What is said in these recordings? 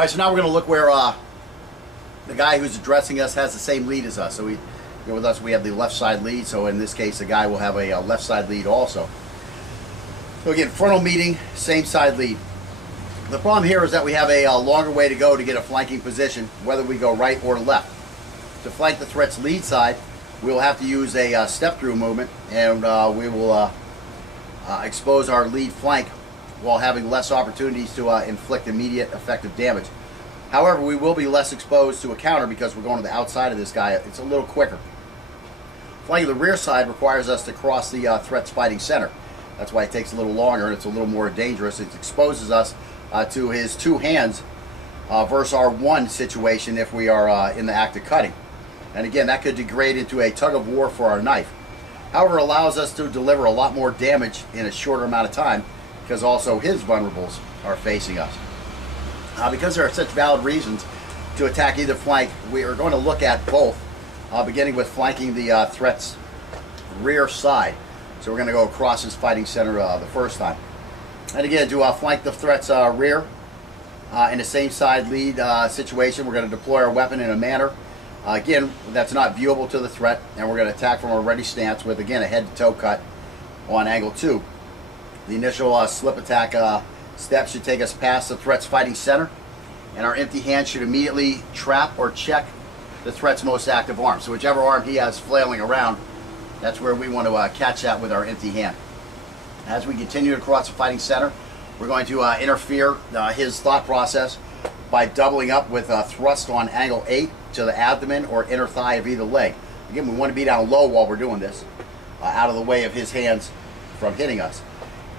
All right, so now we're going to look where the guy who's addressing us has the same lead as us. So with us, we have the left side lead. So in this case, the guy will have a left side lead also. So again, frontal meeting, same side lead. The problem here is that we have a longer way to go to get a flanking position, whether we go right or left. To flank the threat's lead side, we will have to use a step-through movement, and we will expose our lead flank while having less opportunities to inflict immediate effective damage. However, we will be less exposed to a counter because we're going to the outside of this guy. It's a little quicker. Flanking the rear side requires us to cross the threat's fighting center. That's why it takes a little longer and it's a little more dangerous. It exposes us to his two hands versus our one situation if we are in the act of cutting. And again, that could degrade into a tug of war for our knife. However, it allows us to deliver a lot more damage in a shorter amount of time because also his vulnerables are facing us. Because there are such valid reasons to attack either flank, we are going to look at both, beginning with flanking the threat's rear side. So we're going to go across his fighting center the first time. And again, to flank the threat's rear in the same side lead situation, we're going to deploy our weapon in a manner, again, that's not viewable to the threat, and we're going to attack from a ready stance with, again, a head-to-toe cut on angle 2. The initial slip attack step should take us past the threat's fighting center, and our empty hand should immediately trap or check the threat's most active arm. So whichever arm he has flailing around, that's where we want to catch that with our empty hand. As we continue to cross the fighting center, we're going to interfere his thought process by doubling up with a thrust on angle 8 to the abdomen or inner thigh of either leg. Again, we want to be down low while we're doing this, out of the way of his hands from hitting us.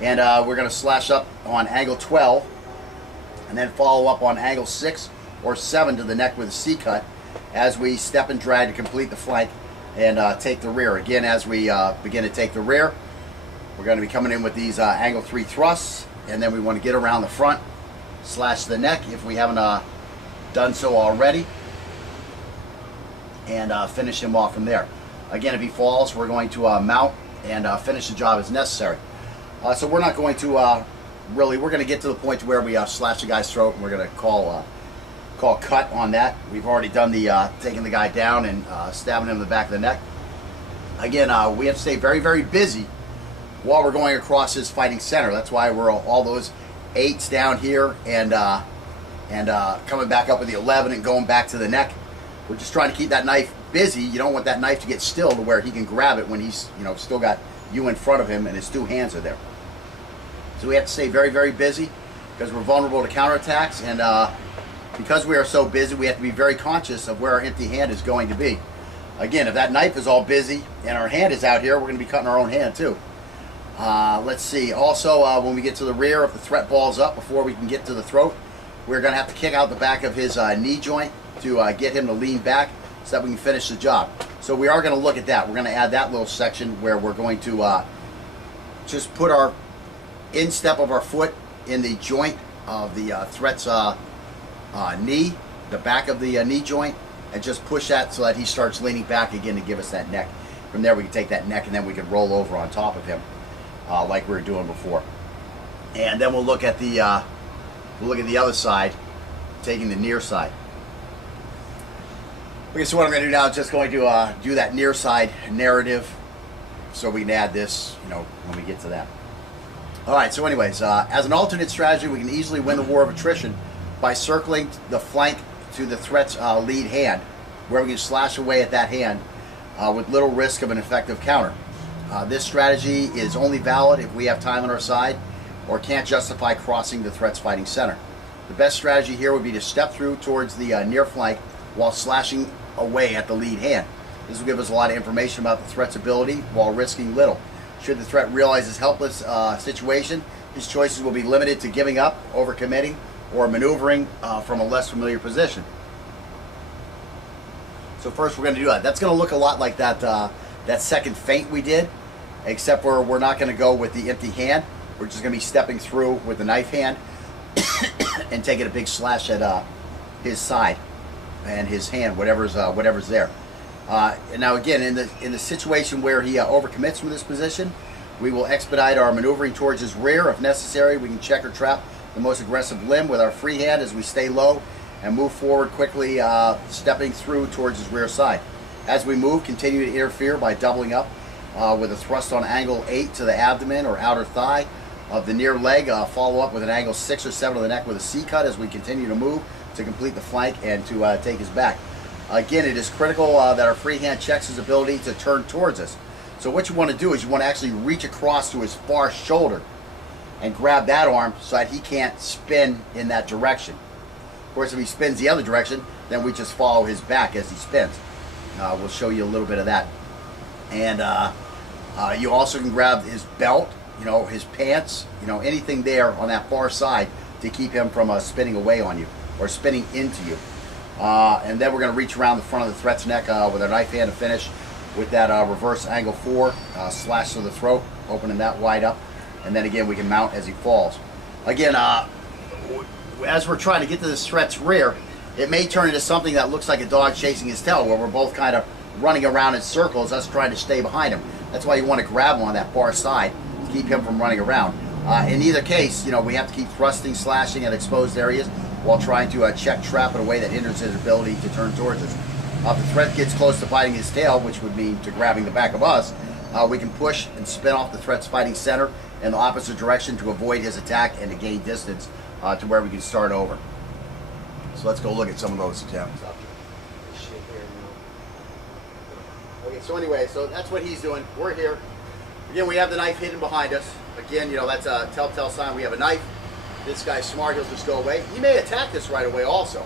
And we're going to slash up on angle 12 and then follow up on angle 6 or 7 to the neck with a C cut as we step and drag to complete the flank and take the rear. Again, as we begin to take the rear, we're going to be coming in with these angle 3 thrusts, and then we want to get around the front, slash the neck if we haven't done so already, and finish him off from there. Again, if he falls, we're going to mount and finish the job as necessary. So we're not going to we're going to get to the point where we slash the guy's throat, and we're going to call cut on that. We've already done the taking the guy down and stabbing him in the back of the neck. Again, we have to stay very, very busy while we're going across his fighting center. That's why we're all those 8s down here and coming back up with the 11 and going back to the neck. We're just trying to keep that knife busy. You don't want that knife to get still to where he can grab it when he's still got you in front of him and his two hands are there. So we have to stay very, very busy because we're vulnerable to counterattacks, and because we are so busy, we have to be very conscious of where our empty hand is going to be. Again, if that knife is all busy and our hand is out here, we're going to be cutting our own hand too. Let's see. Also, when we get to the rear, if the threat balls up before we can get to the throat, we're going to have to kick out the back of his knee joint to get him to lean back so that we can finish the job. So we are going to look at that. We're going to add that little section where we're going to just put our instep of our foot in the joint of the threat's knee, the back of the knee joint, and just push that so that he starts leaning back again to give us that neck. From there we can take that neck and then we can roll over on top of him like we were doing before. And then we'll look at the other side, taking the near side. Okay, so what I'm going to do now is just going to do that near side narrative so we can add this, when we get to that. Alright, so anyways, as an alternate strategy, we can easily win the war of attrition by circling the flank to the threat's lead hand, where we can slash away at that hand with little risk of an effective counter. This strategy is only valid if we have time on our side or can't justify crossing the threat's fighting center. The best strategy here would be to step through towards the near flank while slashing away at the lead hand. This will give us a lot of information about the threat's ability while risking little. Should the threat realize his helpless situation, his choices will be limited to giving up, overcommitting, or maneuvering from a less familiar position. So first we're going to do that. That's going to look a lot like that second feint we did, except for we're not going to go with the empty hand. We're just going to be stepping through with the knife hand and taking a big slash at his side and his hand, whatever's there. And now again, in the situation where he overcommits from this position, we will expedite our maneuvering towards his rear. If necessary, we can check or trap the most aggressive limb with our free hand as we stay low and move forward quickly, stepping through towards his rear side. As we move, continue to interfere by doubling up with a thrust on angle 8 to the abdomen or outer thigh of the near leg. Follow up with an angle 6 or 7 to the neck with a C-cut as we continue to move to complete the flank and to take his back. Again, it is critical that our free hand checks his ability to turn towards us. So what you want to do is you want to actually reach across to his far shoulder and grab that arm so that he can't spin in that direction. Of course, if he spins the other direction, then we just follow his back as he spins. We'll show you a little bit of that. And you also can grab his belt, his pants, anything there on that far side to keep him from spinning away on you or spinning into you. And then we're going to reach around the front of the threat's neck with our knife hand to finish with that reverse angle 4, slash to the throat, opening that wide up. And then again, we can mount as he falls. Again, as we're trying to get to this threat's rear, it may turn into something that looks like a dog chasing his tail, where we're both kind of running around in circles, us trying to stay behind him. That's why you want to grab him on that far side to keep him from running around. In either case, we have to keep thrusting, slashing at exposed areas while trying to check, trap in a way that hinders his ability to turn towards us. If the threat gets close to biting his tail, which would mean to grabbing the back of us, we can push and spin off the threat's fighting center in the opposite direction to avoid his attack and to gain distance to where we can start over. So let's go look at some of those attempts. Okay, so anyway, so that's what he's doing. We're here. Again, we have the knife hidden behind us. Again, that's a telltale sign we have a knife. This guy's smart, he'll just go away. He may attack us right away also.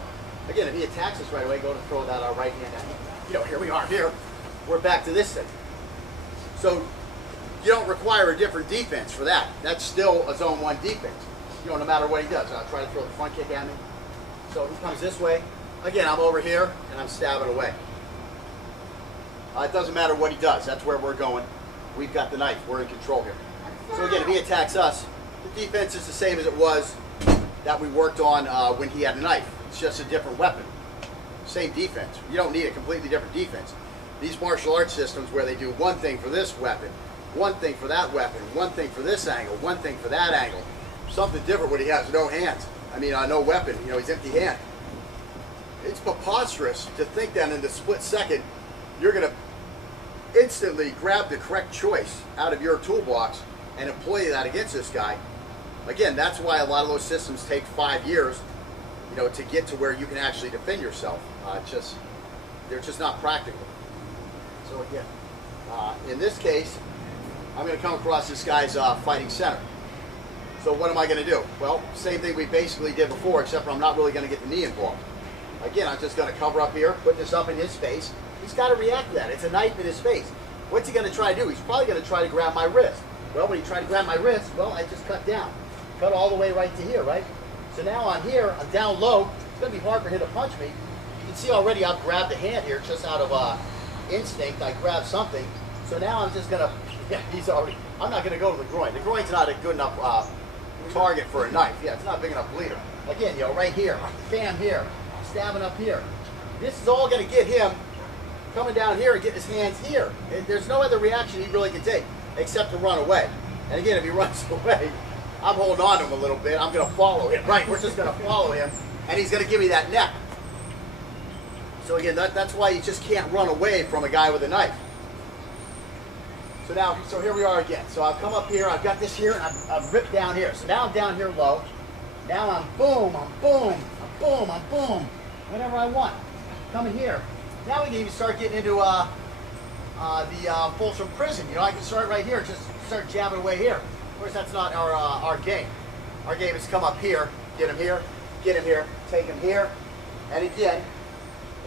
Again, if he attacks us right away, go to throw that right hand at him. Here we are here. We're back to this thing. So you don't require a different defense for that. That's still a zone 1 defense. No matter what he does. I'll try to throw the front kick at me. So he comes this way. Again, I'm over here and I'm stabbing away. It doesn't matter what he does. That's where we're going. We've got the knife. We're in control here. So again, if he attacks us, the defense is the same as it was that we worked on when he had a knife. It's just a different weapon. Same defense. You don't need a completely different defense. These martial arts systems where they do one thing for this weapon, one thing for that weapon, one thing for this angle, one thing for that angle. Something different when he has no hands. No weapon. He's empty hand. It's preposterous to think that in the split second, you're going to instantly grab the correct choice out of your toolbox and employ that against this guy. Again, that's why a lot of those systems take 5 years, to get to where you can actually defend yourself. They're just not practical. So again, in this case, I'm going to come across this guy's fighting center. So what am I going to do? Well, same thing we basically did before, except for I'm not really going to get the knee involved. Again, I'm just going to cover up here, put this up in his face. He's got to react to that. It's a knife in his face. What's he going to try to do? He's probably going to try to grab my wrist. Well, when he tried to grab my wrist, well, I just cut down. Cut all the way right to here, right? So now I'm here, I'm down low. It's going to be hard for him to punch me. You can see already I've grabbed the hand here just out of instinct. I grabbed something. So now I'm just going to, I'm not going to go to the groin. The groin's not a good enough target for a knife. Yeah, it's not a big enough bleeder. Again, right here, bam here, stabbing up here. This is all going to get him coming down here and getting his hands here. And there's no other reaction he really can take except to run away. And again, if he runs away, I'm holding on to him a little bit. I'm going to follow him. Right, we're just going to follow him, and he's going to give me that neck. So again, that's why you just can't run away from a guy with a knife. So here we are again. So I've come up here, I've got this here, and I've ripped down here. So now I'm down here low. Now I'm boom, I'm boom, I'm boom, I'm boom. Whatever I want. Coming here. Now we can even start getting into the Folsom prison. I can start right here, just start jabbing away here. Of course, that's not our game. Our game is to come up here, get him here, take him here. And again,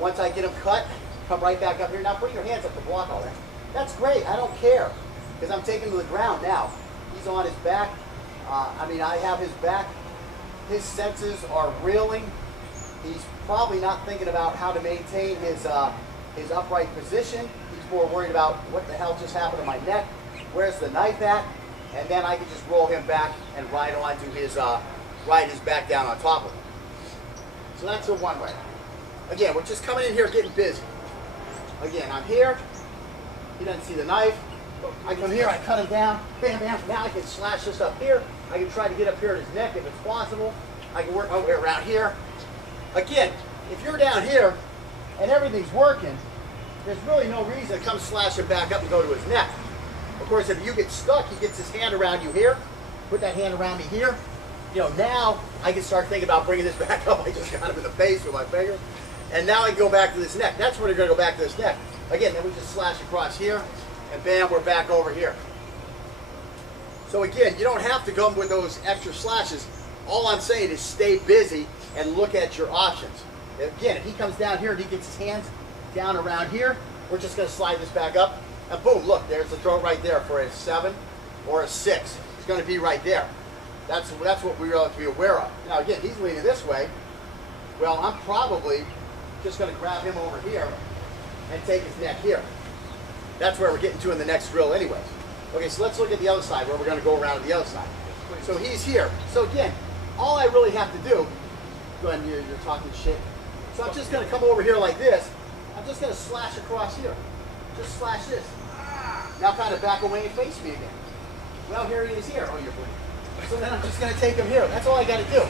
once I get him cut, come right back up here. Now bring your hands up to block all that. That's great. I don't care because I'm taking him to the ground now. He's on his back. I have his back. His senses are reeling. He's probably not thinking about how to maintain his upright position. He's more worried about what the hell just happened to my neck. Where's the knife at? And then I can just roll him back and ride his back down on top of him. So that's the one way. Again, we're just coming in here getting busy. Again, I'm here. He doesn't see the knife. I come here, I cut him down, bam, bam. Now I can slash this up here. I can try to get up here at his neck if it's possible. I can work my way around here. Again, if you're down here and everything's working, there's really no reason to come slash him back up and go to his neck. Of course, if you get stuck, he gets his hand around you here, put that hand around me here. You know, now I can start thinking about bringing this back up. I just got him in the face with my finger. And now I can go back to this neck. That's where they're going to go back to this neck. Again, then we just slash across here, and bam, we're back over here. So again, you don't have to come with those extra slashes. All I'm saying is stay busy and look at your options. Again, if he comes down here and he gets his hands down around here, we're just going to slide this back up, and boom, look, there's the throat right there for a 7 or a 6. It's going to be right there. That's what we have to be aware of. Now again, he's leaning this way. Well, I'm probably just going to grab him over here and take his neck here. That's where we're getting to in the next drill anyways. Okay, so let's look at the other side where we're going to go around to the other side. So he's here. So again, all I really have to do, go ahead, you're talking shit. So I'm just going to come over here like this. I'm just going to slash across here. Just slash this. Now kind of back away and face me again. Well, here he is here. Oh, you're bleeding. So then I'm just going to take him here. That's all I got to do.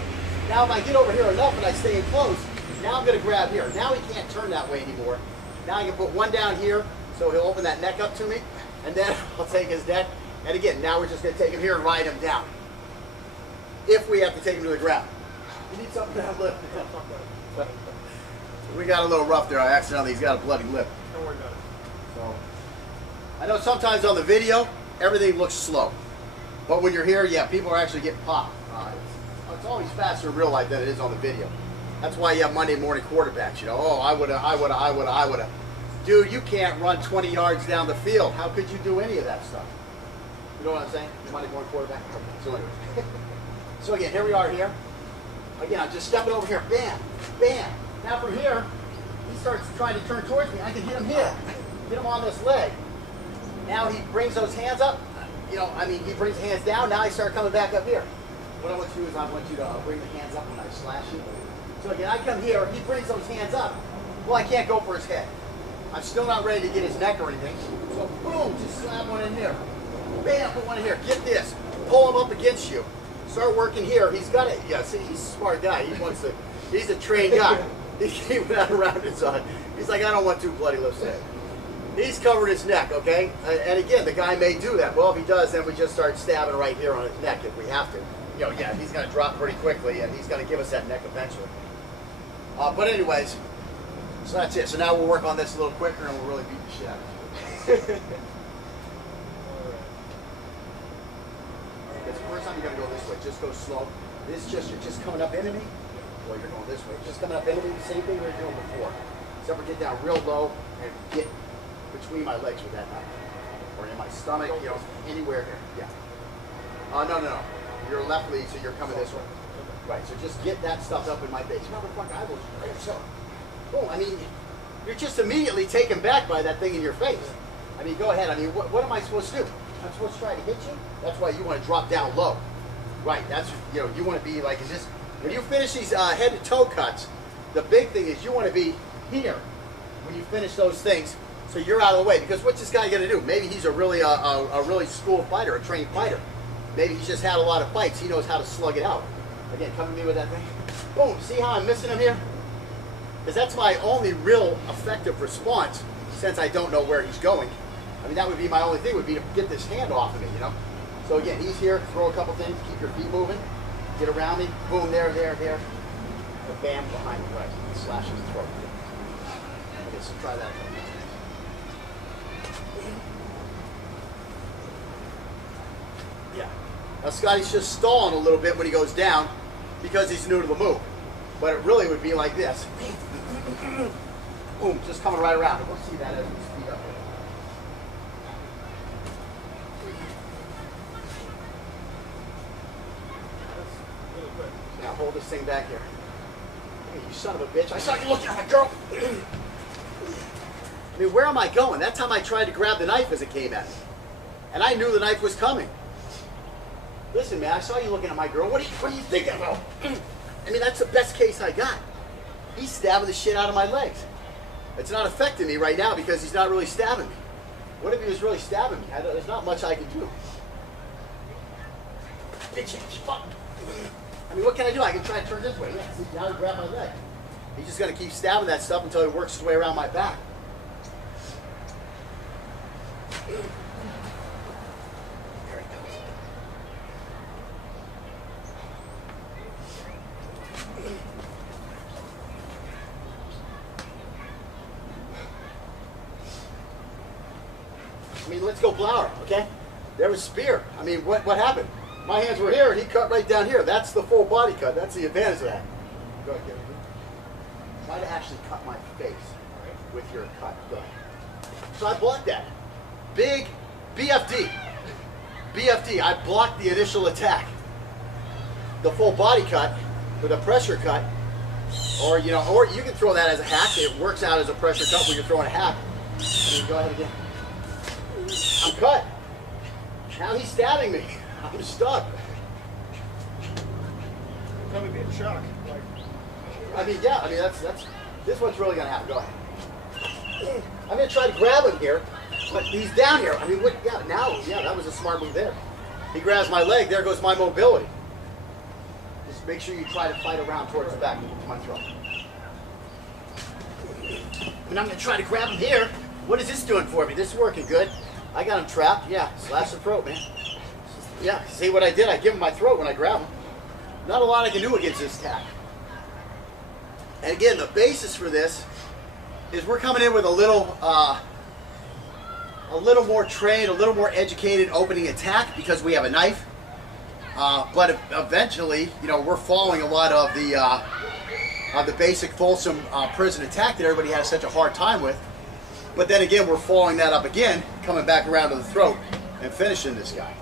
Now if I get over here enough and I stay in close, now I'm going to grab here. Now he can't turn that way anymore. Now I can put one down here, so he'll open that neck up to me, and then I'll take his neck. And again, now we're just going to take him here and ride him down. If we have to take him to the ground. You need something to lift. We got a little rough there. I accidentally, he's got a bloody lip. Don't worry about it. So, I know sometimes on the video, everything looks slow. But when you're here, yeah, people are actually getting popped. It's always faster in real life than it is on the video. That's why you have Monday morning quarterbacks. You know, oh, I woulda. Dude, you can't run 20 yards down the field. How could you do any of that stuff? You know what I'm saying? Monday morning quarterback. Okay. So anyway. So again, here we are here. Again, I'm just stepping over here. Bam, bam. Now from here, he starts trying to turn towards me. I can hit him here. Hit him on this leg. Now he brings those hands up. You know, I mean, he brings the hands down. Now I start coming back up here. What I want you to do is I want you to bring the hands up when I slash you. So again, I come here. He brings those hands up. Well, I can't go for his head. I'm still not ready to get his neck or anything. So boom, just slap one in here. Bam, put one in here. Get this. Pull him up against you. Start working here. He's got it. Yeah, see, he's a smart guy. He wants to. He's a trained guy. He's keeping that around his eye. He's like, I don't want two bloody lifts in. He's covered his neck, okay? And again, the guy may do that. Well, if he does, then we just start stabbing right here on his neck if we have to. You know, yeah, he's going to drop pretty quickly, and he's going to give us that neck eventually. But anyways, so that's it. So now we'll work on this a little quicker, and we'll really beat the shit out of you. Because the first time you're going to go this way, just go slow. This just, you're just coming up into me. Well, you're going this way. Just coming up into me, the same thing we were doing before. Except for get down real low and get between my legs with that knife. Or in my stomach, you know, anywhere here. Yeah. No. You're left lead, so you're coming this way. Right, so just get that stuff up in my face. Motherfucker, I will right so. Boom, I mean, you're just immediately taken back by that thing in your face. I mean, go ahead. I mean, what am I supposed to do? I'm supposed to try to hit you? That's why you want to drop down low. Right, that's, you know, you want to be like in this. When you finish these head to toe cuts, the big thing is you want to be here when you finish those things, so you're out of the way. Because what's this guy going to do? Maybe he's a really schooled fighter, a trained fighter. Maybe he's just had a lot of fights. He knows how to slug it out. Again, come to me with that thing. Boom, see how I'm missing him here? Because that's my only real effective response since I don't know where he's going. I mean, that would be my only thing, would be to get this hand off of me, you know? So again, he's here, throw a couple things, keep your feet moving, get around me, boom, there, and bam, behind me, right, and slash his throat. Okay, so try that. Yeah. Now Scotty's just stalling a little bit when he goes down because he's new to the move. But it really would be like this. Boom, just coming right around. We'll see that as we speed up. Now hold this thing back here. Hey, you son of a bitch. I saw you looking at my girl. I mean, where am I going? That time I tried to grab the knife as it came at me. And I knew the knife was coming. Listen, man, I saw you looking at my girl. What are you thinking about? I mean, that's the best case I got. He's stabbing the shit out of my legs. It's not affecting me right now because he's not really stabbing me. What if he was really stabbing me? There's not much I can do. Bitch, fuck. I mean, what can I do? I can try to turn this way. Yeah, see, now he grabbed my leg. He's just going to keep stabbing that stuff until he works his way around my back. There he goes. I mean, let's go flower, okay? There was spear. I mean, what happened? My hands were here, and he cut right down here. That's the full body cut. That's the advantage of that. Go ahead, Gary. Try to actually cut my face with your cut. Go ahead. So I blocked that. Big BFD. BFD. I blocked the initial attack. The full body cut with a pressure cut, or you know, or you can throw that as a hack. It works out as a pressure cut when you're throwing a hack. And then go ahead again. I'm cut. Now he's stabbing me. I'm stuck. Tell me, be in shock. Like, I mean, yeah. I mean, that's this one's really gonna happen. Go ahead. I'm gonna try to grab him here, but he's down here. I mean, what? Yeah. Now, yeah, that was a smart move there. He grabs my leg. There goes my mobility. Just make sure you try to fight around towards the back of my throat. And I'm gonna try to grab him here. What is this doing for me? This is working good. I got him trapped. Yeah, slash the throat, man. Yeah, see what I did? I give him my throat when I grab him. Not a lot I can do against this attack. And again, the basis for this is we're coming in with a little more trained, a little more educated opening attack because we have a knife. But eventually, you know, we're following a lot of the basic Folsom prison attack that everybody has such a hard time with. But then again, we're following that up again, coming back around to the throat and finishing this guy.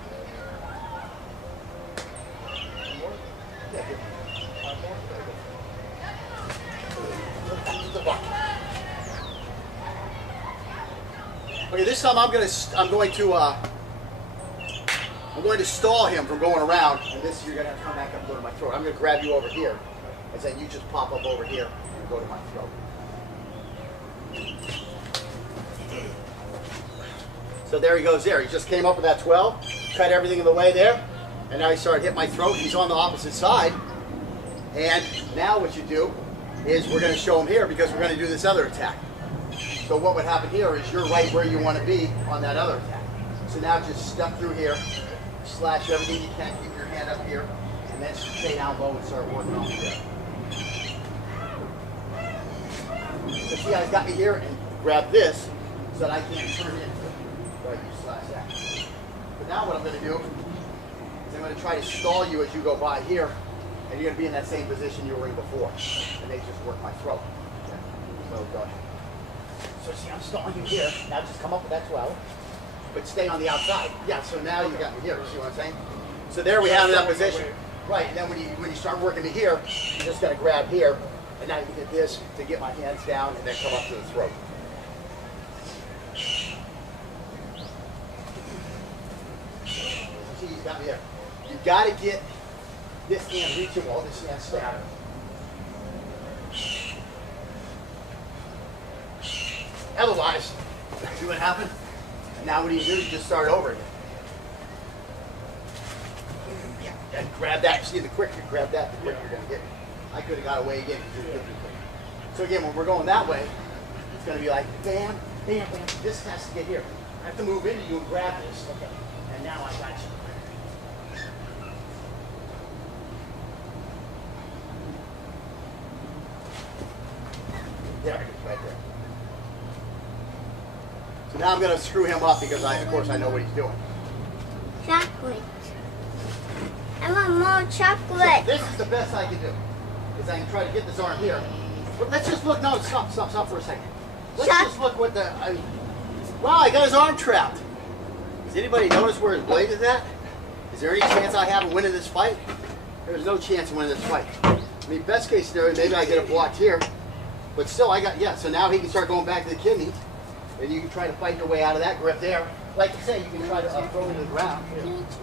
Okay, this time I'm going to stall him from going around, and this you're gonna have to come back up and go to my throat. I'm gonna grab you over here, and then you just pop up over here and go to my throat. So there he goes there. He just came up with that 12, cut everything in the way there, and now he started hitting my throat. He's on the opposite side. And now what you do is we're going to show him here because we're going to do this other attack. So what would happen here is you're right where you want to be on that other attack. So now just step through here, slash everything you can, keep your hand up here, and then stay down low and start working on there. So see how he's got me here and grab this so that I can't turn it. Right, you slash that. But now what I'm going to do is I'm going to try to stall you as you go by here, and you're going to be in that same position you were in before. And they just work my throat. Okay. So go ahead. So see, I'm stalling you here. Now just come up with that 12, but stay on the outside. Yeah. So now you got me here. See what I'm saying? So there we have that position. Right. And then when you start working me here, you just got to grab here, and now you can hit this to get my hands down, and then come up to the throat. See, he's got me here. You've got to get this hand reachable, this hand stabbing. Otherwise, see what happened? And now what do? You just start over again. Yeah, and grab that. See, the quicker you grab that, the quicker you're going to get it. I could have got away again. So again, when we're going that way, it's going to be like bam, bam, bam. This has to get here. I have to move into you and grab this. Okay. And now I got you. There it is, right there. So now I'm going to screw him up because of course I know what he's doing. Chocolate. I want more chocolate. So this is the best I can do. Is I can try to get this arm here. But let's just look. No, stop for a second. Let's just look what the. Wow, I got his arm trapped. Does anybody notice where his blade is at? Is there any chance I have of winning this fight? There's no chance of winning this fight. I mean, best case scenario, maybe I get it blocked here. But still, so now he can start going back to the kidney. And you can try to fight your way out of that grip there. Like you say, you can try to throw him to the ground.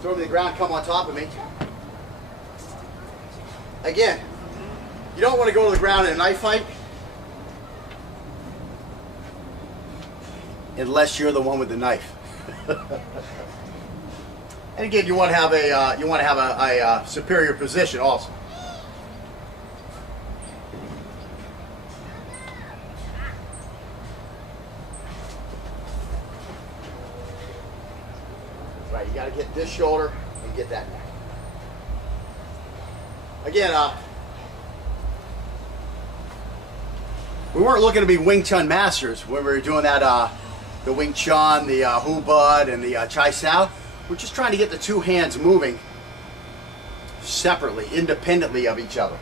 Throw him to the ground, come on top of me. Again, you don't want to go to the ground in a knife fight. unless you're the one with the knife. And again, you want to have a superior position also. Right, you got to get this shoulder and get that neck. Again, we weren't looking to be Wing Chun masters when we were doing that, the Wing Chun, the Hu Bud, and the Chai Sao. We're just trying to get the two hands moving separately, independently of each other.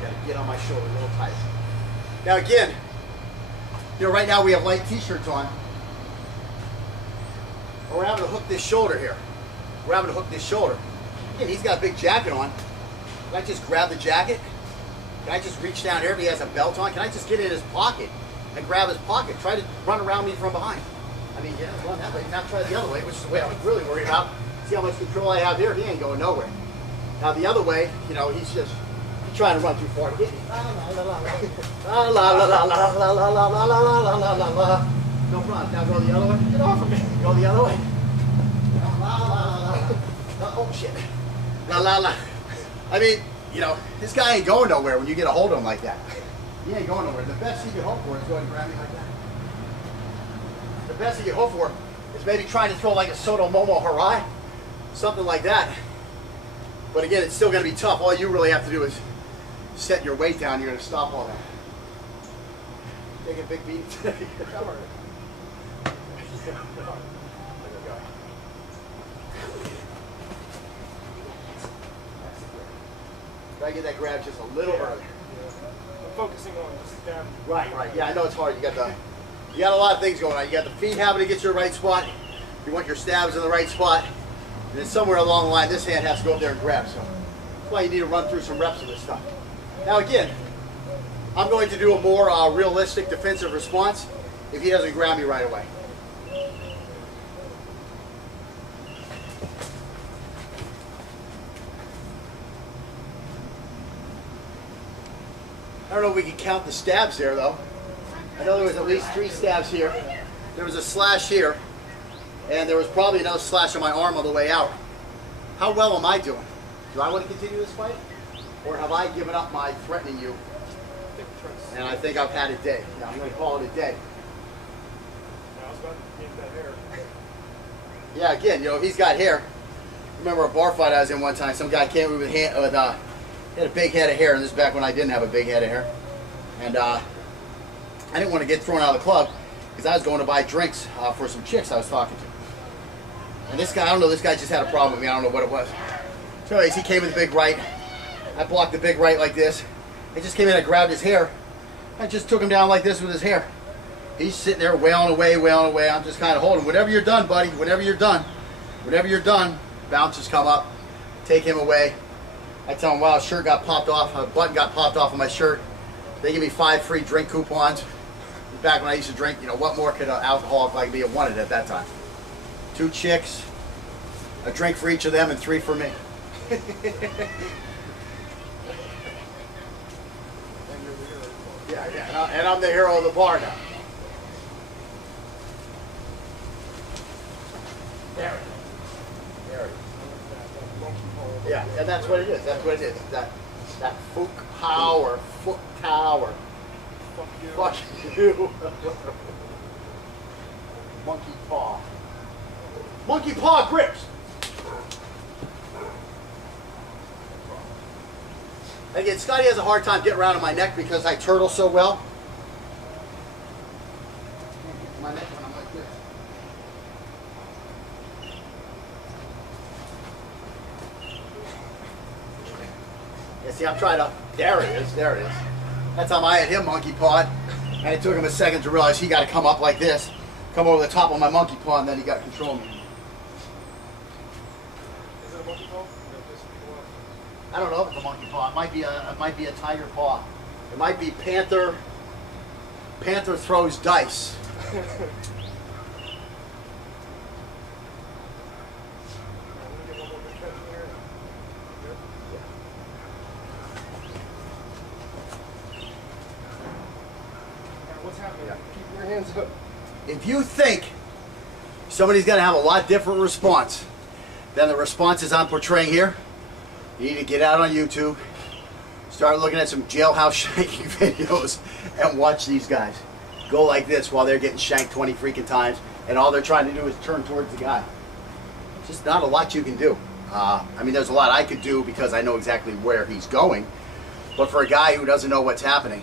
Gotta get on my shoulder a little tight. Now again, you know, right now we have light t-shirts on. We're having to hook this shoulder here. We're having to hook this shoulder. Again, he's got a big jacket on. Can I just grab the jacket? Can I just reach down here if he has a belt on? Can I just get in his pocket and grab his pocket? Try to run around me from behind. I mean, yeah, run that way, not try the other way, which is the way I'm really worried about. See how much control I have here? He ain't going nowhere. Now the other way, you know, he's trying to run too far to get me. La la la la la la la la la la la la la la la. No problem. Now go the other way. Get off of me. Go the other way. La la la la. Oh shit. La la la. I mean, you know, this guy ain't going nowhere when you get a hold of him like that. He ain't going nowhere. The best he can hope for is going to grab me like that. The best he can hope for is maybe trying to throw like a Soto Momo Harai, something like that. But again, it's still going to be tough. All you really have to do is set your weight down. You're going to stop all that. Take a big beat. Try to get that grab just a little earlier. I'm focusing on just stab. Right. Yeah, I know it's hard. You got a lot of things going on. You got the feet having to get your right spot. You want your stabs in the right spot. And then somewhere along the line, this hand has to go up there and grab. So that's why you need to run through some reps of this stuff. Now again, I'm going to do a more realistic defensive response if he doesn't grab me right away. I don't know if we can count the stabs there though. I know there was at least 3 stabs here. There was a slash here. And there was probably another slash on my arm on the way out. How well am I doing? Do I want to continue this fight? Or have I given up my threatening you? And I think I've had a day. Now I'm going to call it a day. I was about to get that hair. Yeah, again, you know, he's got hair. Remember a bar fight I was in one time. Some guy came with he had a big head of hair, and this is back when I didn't have a big head of hair. And I didn't want to get thrown out of the club because I was going to buy drinks for some chicks I was talking to. And this guy, I don't know, this guy just had a problem with me. I don't know what it was. So anyways, he came with a big right. I blocked the big right like this. He just came in and grabbed his hair. I just took him down like this with his hair. He's sitting there wailing away, wailing away. I'm just kind of holding him. Whenever you're done, buddy, whenever you're done, bouncers come up, take him away. I tell him, wow, shirt got popped off, a button got popped off of my shirt. They give me 5 free drink coupons. Back when I used to drink, you know, what more could an alcoholic like me have wanted at that time? 2 chicks, a drink for each of them, and 3 for me. Yeah, and I'm the hero of the bar now. There it is. Yeah, and that's what it is. That's what it is. That foot power, foot tower. Fuck you. Fuck you. Monkey paw. Monkey paw grips. Again, Scotty has a hard time getting around on my neck because I turtle so well. My neck when I'm like this. Yeah, see, I'm trying to. There it is. There it is. That's how I had him monkey pawed, and it took him a second to realize he got to come up like this, come over the top of my monkey paw, and then he got control of me. Is it a monkey paw? I don't know if it's a monkey paw. It might be a tiger paw. It might be panther. Panther throws dice. Yeah, keep your hands up. If you think somebody's going to have a lot different response than the responses I'm portraying here, you need to get out on YouTube, start looking at some jailhouse shanking videos, and watch these guys go like this while they're getting shanked 20 freaking times, and all they're trying to do is turn towards the guy. Just not a lot you can do. I mean, there's a lot I could do because I know exactly where he's going, but for a guy who doesn't know what's happening,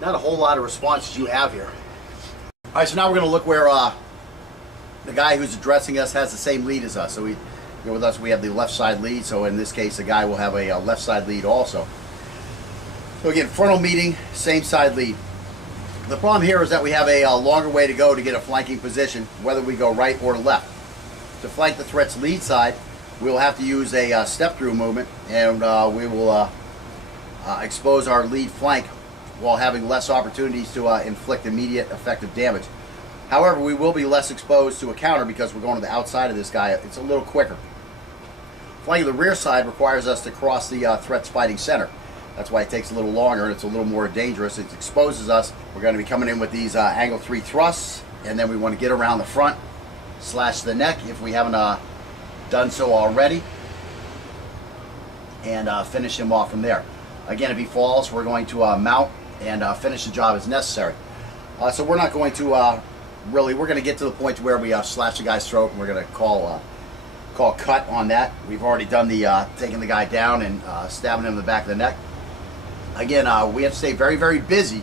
not a whole lot of responses you have here. All right, so now we're going to look where the guy who's addressing us has the same lead as us. So with us, we have the left side lead. So in this case, the guy will have a left side lead also. So again, frontal meeting, same side lead. The problem here is that we have a longer way to go to get a flanking position, whether we go right or left. To flank the threat's lead side, we will have to use a step-through movement, and we will expose our lead flank while having less opportunities to inflict immediate effective damage. However, we will be less exposed to a counter because we're going to the outside of this guy. It's a little quicker. Flanking the rear side requires us to cross the threat's fighting center. That's why it takes a little longer and it's a little more dangerous. It exposes us. We're going to be coming in with these angle 3 thrusts, and then we want to get around the front, slash the neck if we haven't done so already, and finish him off from there. Again, if he falls, we're going to mount and finish the job as necessary. So we're not going to we're going to get to the point where we slash the guy's throat, and we're going to call cut on that. We've already done the taking the guy down and stabbing him in the back of the neck. Again, we have to stay very, very busy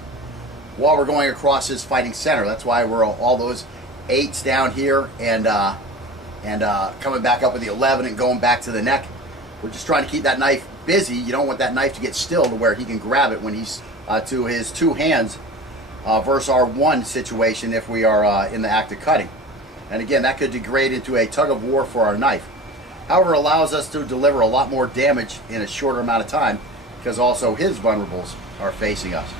while we're going across his fighting center. That's why we're all those 8s down here and coming back up with the 11 and going back to the neck. We're just trying to keep that knife busy. You don't want that knife to get still to where he can grab it when he's to his 2 hands versus our 1 situation if we are in the act of cutting. And again, that could degrade into a tug of war for our knife. However, it allows us to deliver a lot more damage in a shorter amount of time because also his vulnerables are facing us.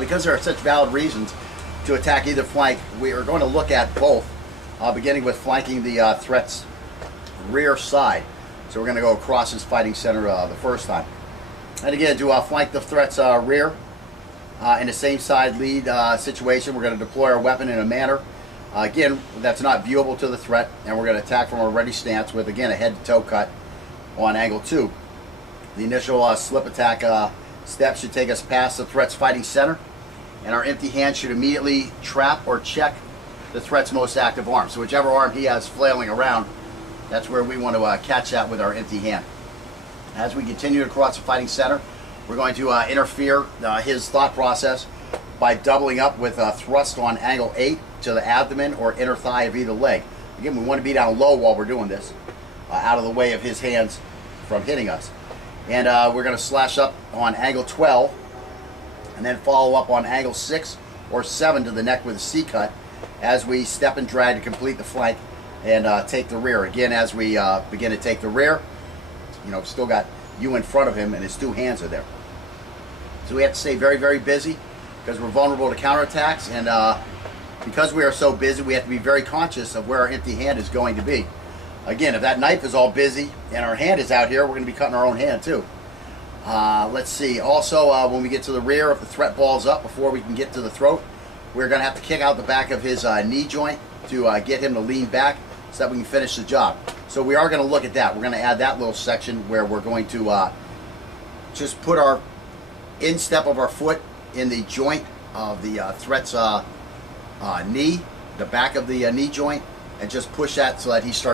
Because there are such valid reasons to attack either flank, we are going to look at both, beginning with flanking the threat's rear side. So we're going to go across his fighting center the first time. And again, to flank the threat's rear in the same side lead situation, we're going to deploy our weapon in a manner, again, that's not viewable to the threat, and we're going to attack from a ready stance with, again, a head-to-toe cut on angle 2. The initial slip attack step should take us past the threat's fighting center, and our empty hand should immediately trap or check the threat's most active arm. So whichever arm he has flailing around, that's where we want to catch that with our empty hand. As we continue to cross the fighting center, we're going to interfere his thought process by doubling up with a thrust on angle 8 to the abdomen or inner thigh of either leg. Again, we want to be down low while we're doing this, out of the way of his hands from hitting us. And we're going to slash up on angle 12 and then follow up on angle 6 or 7 to the neck with a C cut as we step and drag to complete the flank and take the rear. Again, as we begin to take the rear, you know, still got you in front of him and his 2 hands are there. So we have to stay very, very busy because we're vulnerable to counterattacks, and because we are so busy, we have to be very conscious of where our empty hand is going to be. Again, if that knife is all busy and our hand is out here, we're going to be cutting our own hand too. Let's see. Also, when we get to the rear, if the threat balls up before we can get to the throat, we're going to have to kick out the back of his knee joint to get him to lean back so that we can finish the job. So we are going to look at that. We're going to add that little section where we're going to just put our instep of our foot in the joint of the threat's knee, the back of the knee joint, and just push that so that he starts